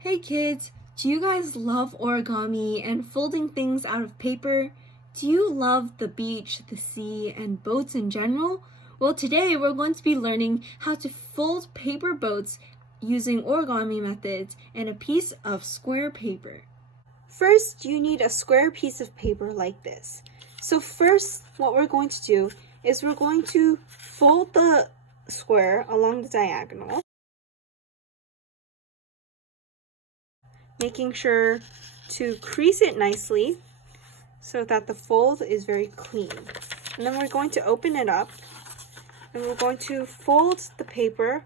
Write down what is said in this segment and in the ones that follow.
Hey kids, do you guys love origami and folding things out of paper? Do you love the beach, the sea, and boats in general? Well, today we're going to be learning how to fold paper boats using origami methods and a piece of square paper. First, you need a square piece of paper like this. So first, what we're going to do is we're going to fold the square along the diagonal, making sure to crease it nicely so that the fold is very clean. And then we're going to open it up and we're going to fold the paper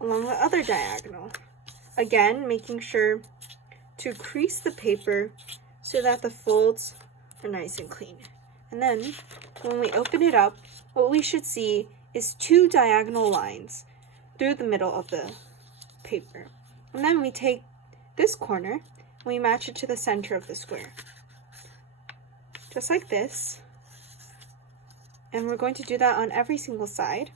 along the other diagonal. Again, making sure to crease the paper so that the folds are nice and clean. And then when we open it up, what we should see is two diagonal lines through the middle of the paper. And then we take this corner and we match it to the center of the square. Just like this. And we're going to do that on every single side.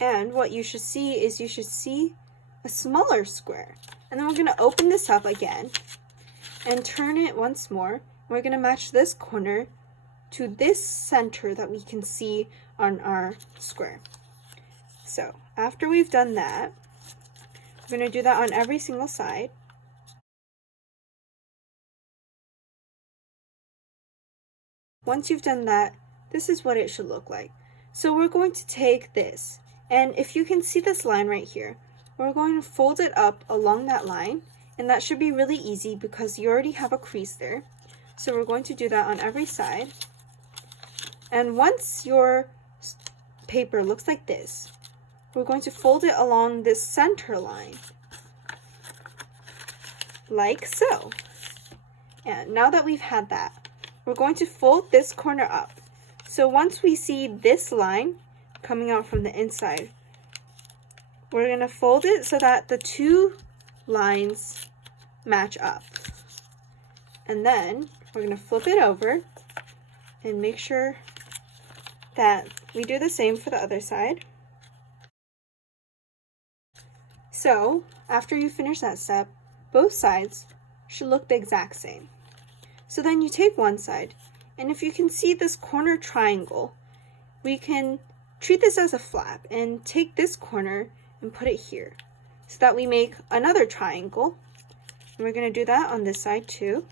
And what you should see is a smaller square. And then we're going to open this up again and turn it once more. We're going to match this corner to this center that we can see on our square. So after we've done that, we're going to do that on every single side. Once you've done that, this is what it should look like. So we're going to take this, and if you can see this line right here, we're going to fold it up along that line, and that should be really easy because you already have a crease there. So we're going to do that on every side. And once your paper looks like this, we're going to fold it along this center line, like so. And now that we've had that, we're going to fold this corner up. So once we see this line coming out from the inside, we're going to fold it so that the two lines match up. And then we're going to flip it over and make sure that we do the same for the other side. So after you finish that step, both sides should look the exact same. So then you take one side, and if you can see this corner triangle, we can treat this as a flap and take this corner and put it here so that we make another triangle. And we're going to do that on this side too.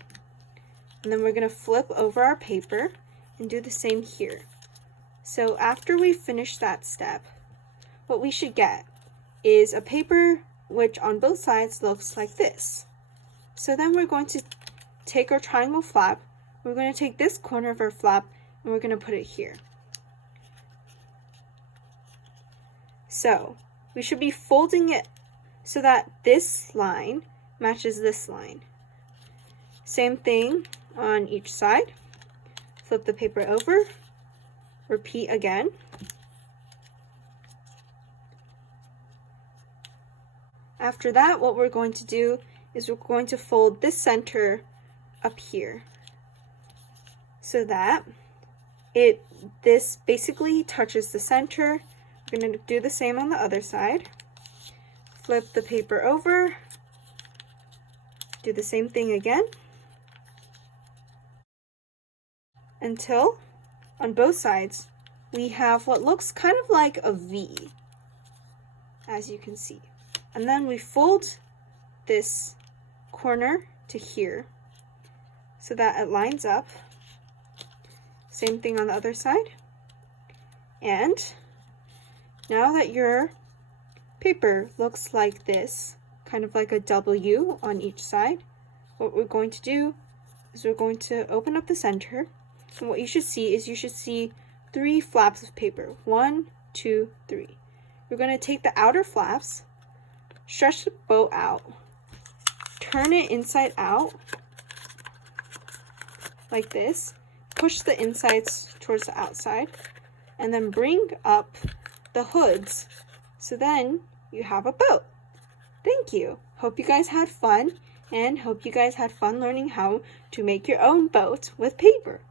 And then we're going to flip over our paper and do the same here. So after we finish that step, what we should get is a paper which on both sides looks like this. So then we're going to take our triangle flap, we're going to take this corner of our flap and we're going to put it here. So we should be folding it so that this line matches this line. Same thing on each side. Flip the paper over, repeat again. After that, what we're going to do is we're going to fold this center up here so that this basically touches the center. We're going to do the same on the other side. Flip the paper over, do the same thing again until on both sides we have what looks kind of like a V, as you can see. And then we fold this corner to here so that it lines up. Same thing on the other side. And now that your paper looks like this, kind of like a W on each side, what we're going to do is we're going to open up the center. And what you should see is three flaps of paper. 1, 2, 3. We're going to take the outer flaps, stretch the boat out, turn it inside out like this, push the insides towards the outside, and then bring up the hoods so then you have a boat. Thank you. Hope you guys had fun, and hope you guys had fun learning how to make your own boat with paper.